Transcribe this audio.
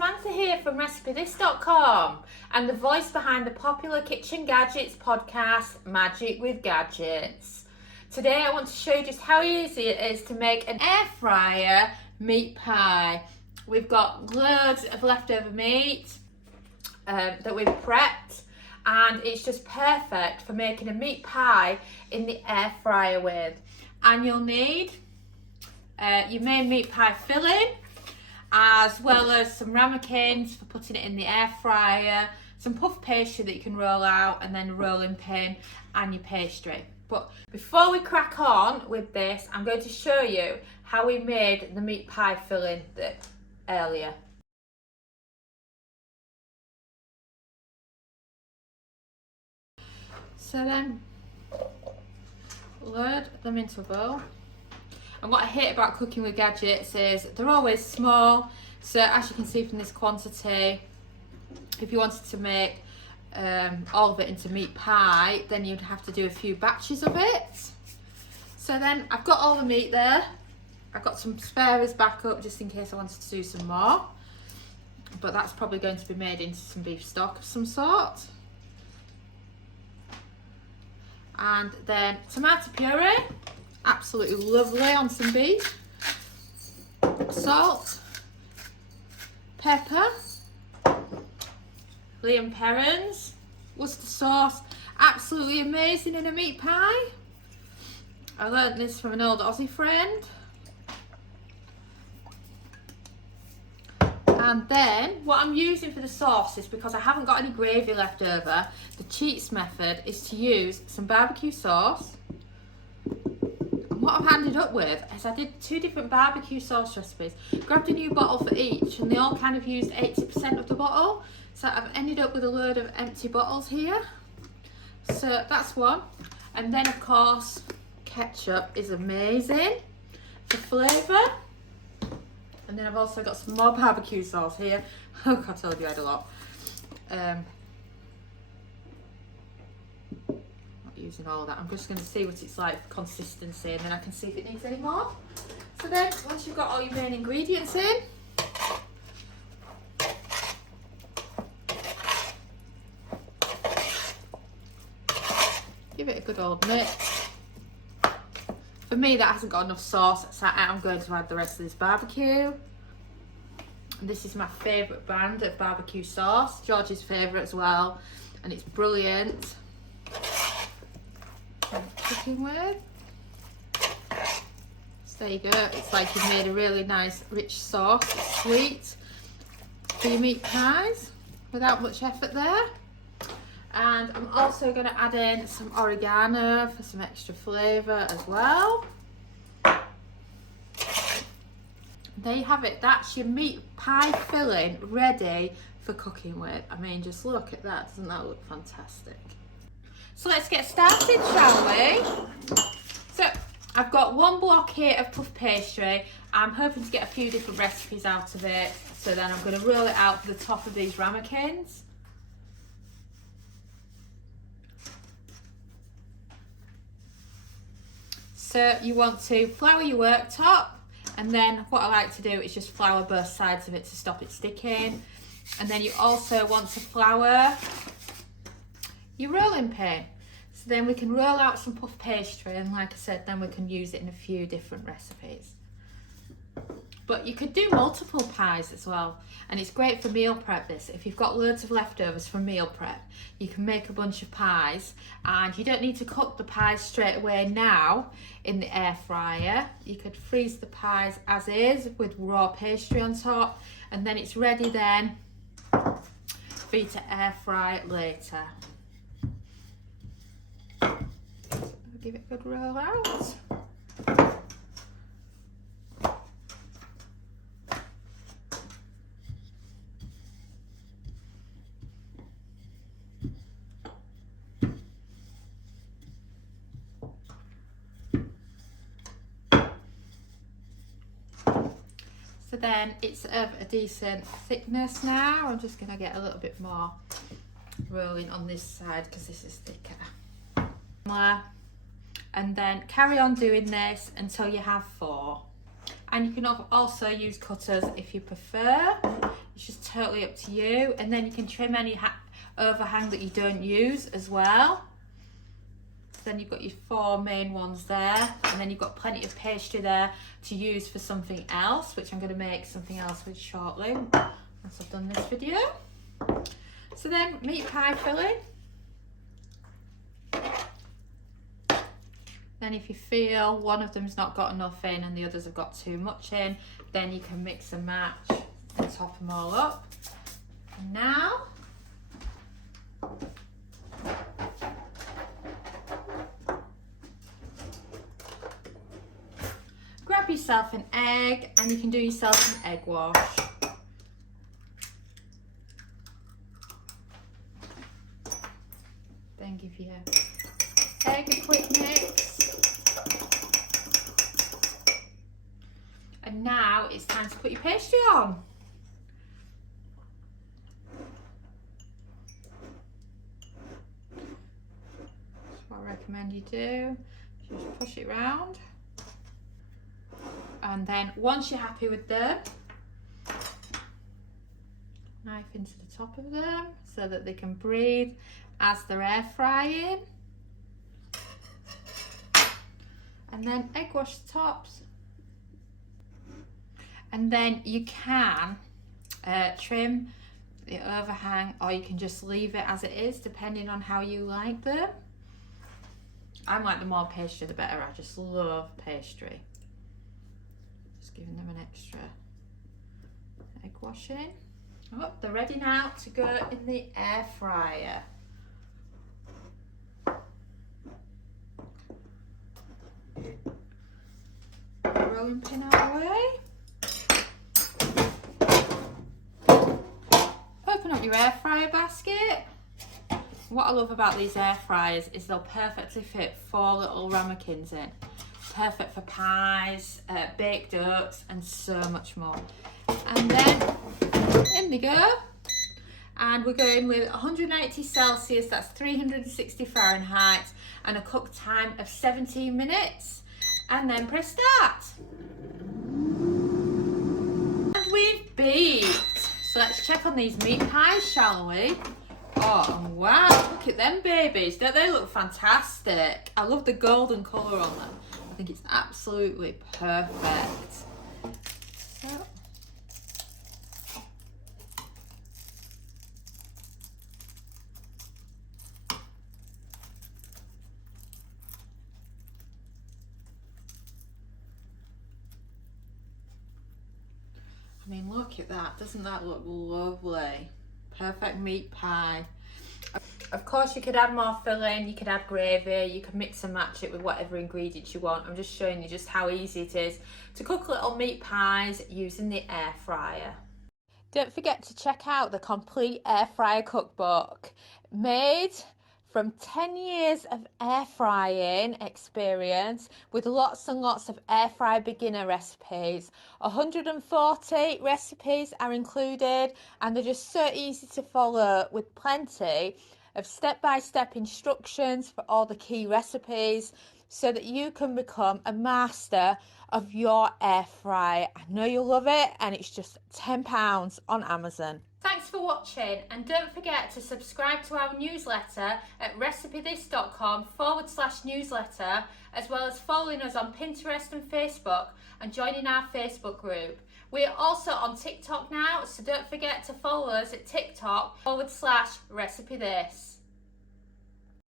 Samantha here from RecipeThis.com and the voice behind the popular Kitchen Gadgets podcast, Magic with Gadgets. Today I want to show you just how easy it is to make an air fryer meat pie. We've got loads of leftover meat that we've prepped, and it's just perfect for making a meat pie in the air fryer with. And you'll need your main meat pie filling, as well as some ramekins for putting it in the air fryer, some puff pastry that you can roll out, and then a rolling pin and your pastry. But before we crack on with this, I'm going to show you how we made the meat pie filling earlier. So then, load them into a bowl. And what I hate about cooking with gadgets is they're always small. So as you can see from this quantity, if you wanted to make all of it into meat pie, then you'd have to do a few batches of it. So then I've got all the meat there. I've got some spare as backup just in case I wanted to do some more. But that's probably going to be made into some beef stock of some sort. And then tomato puree. Absolutely lovely on some beef. Salt, pepper, Liam Perrins, Worcester sauce. Absolutely amazing in a meat pie. I learnt this from an old Aussie friend. And then what I'm using for the sauce is, because I haven't got any gravy left over, the cheats method is to use some barbecue sauce. What I've ended up with is I did 2 different barbecue sauce recipes, grabbed a new bottle for each, and they all kind of used 80% of the bottle. So I've ended up with a load of empty bottles here. So that's one. And then of course, ketchup is amazing for flavour. And then I've also got some more barbecue sauce here. Oh, I told you I had a lot. Using all of that. I'm just going to see what it's like for consistency, and then I can see if it needs any more. So then once you've got all your main ingredients in, give it a good old mix. For me that hasn't got enough sauce, so I'm going to add the rest of this barbecue. And this is my favourite brand of barbecue sauce, George's favourite as well, and it's brilliant. Cooking with. So there you go, it's like you've made a really nice rich sauce. It's sweet for your meat pies without much effort there. And I'm also going to add in some oregano for some extra flavour as well. There you have it, that's your meat pie filling ready for cooking with. I mean, just look at that, doesn't that look fantastic? So let's get started, shall we? So I've got 1 block here of puff pastry. I'm hoping to get a few different recipes out of it. So then I'm going to roll it out for the top of these ramekins. So you want to flour your worktop, and then what I like to do is just flour both sides of it to stop it sticking. And then you also want to flour your rolling pin. So then we can roll out some puff pastry, and like I said, then we can use it in a few different recipes. But you could do multiple pies as well, and it's great for meal prep this. If you've got loads of leftovers from meal prep, you can make a bunch of pies, and you don't need to cook the pies straight away now in the air fryer. You could freeze the pies as is with raw pastry on top, and then it's ready then for you to air fry later. Give it a good roll out. So then it's of a decent thickness now. I'm just going to get a little bit more rolling on this side because this is thicker. And then carry on doing this until you have 4. And you can also use cutters if you prefer. You It's just totally up to you. And then you can trim any overhang that you don't use as well. Then you've got your 4 main ones there, and then you've got plenty of pastry there to use for something else, which I'm going to make something else with shortly once I've done this video. So then meat pie filling. Then if you feel one of them's not got enough in and the others have got too much in, then you can mix and match and top them all up. And now grab yourself an egg, and you can do yourself an egg wash. Then give your egg a quick mix. And now it's time to put your pastry on. That's what I recommend you do. Just push it round. And then once you're happy with them, knife into the top of them so that they can breathe as they're air frying. And then egg wash the tops. And then you can trim the overhang, or you can just leave it as it is depending on how you like them. I like the more pastry the better. I just love pastry. Just giving them an extra egg washing. Oh, they're ready now to go in the air fryer. Rolling pin out of the way. Open up your air fryer basket. What I love about these air fryers is they'll perfectly fit 4 little ramekins in. Perfect for pies, baked oats, and so much more. And then in they go. And we're going with 180 Celsius, that's 360 Fahrenheit, and a cook time of 17 minutes. And then press start. And we've baked. So let's check on these meat pies, shall we? Oh, wow, look at them babies. Don't they look fantastic? I love the golden colour on them. I think it's absolutely perfect. So, I mean, look at that. Doesn't that look lovely? Perfect meat pie. Of course, you could add more filling, you could add gravy, you could mix and match it with whatever ingredients you want. I'm just showing you just how easy it is to cook little meat pies using the air fryer. Don't forget to check out the complete air fryer cookbook made from 10 years of air frying experience with lots and lots of air fry beginner recipes. 140 recipes are included, and they're just so easy to follow with plenty of step-by-step instructions for all the key recipes so that you can become a master of your air fryer. I know you'll love it, and it's just £10 on Amazon. Thanks for watching, and don't forget to subscribe to our newsletter at recipethis.com/newsletter, as well as following us on Pinterest and Facebook and joining our Facebook group. We are also on TikTok now, so don't forget to follow us at TikTok /recipethis.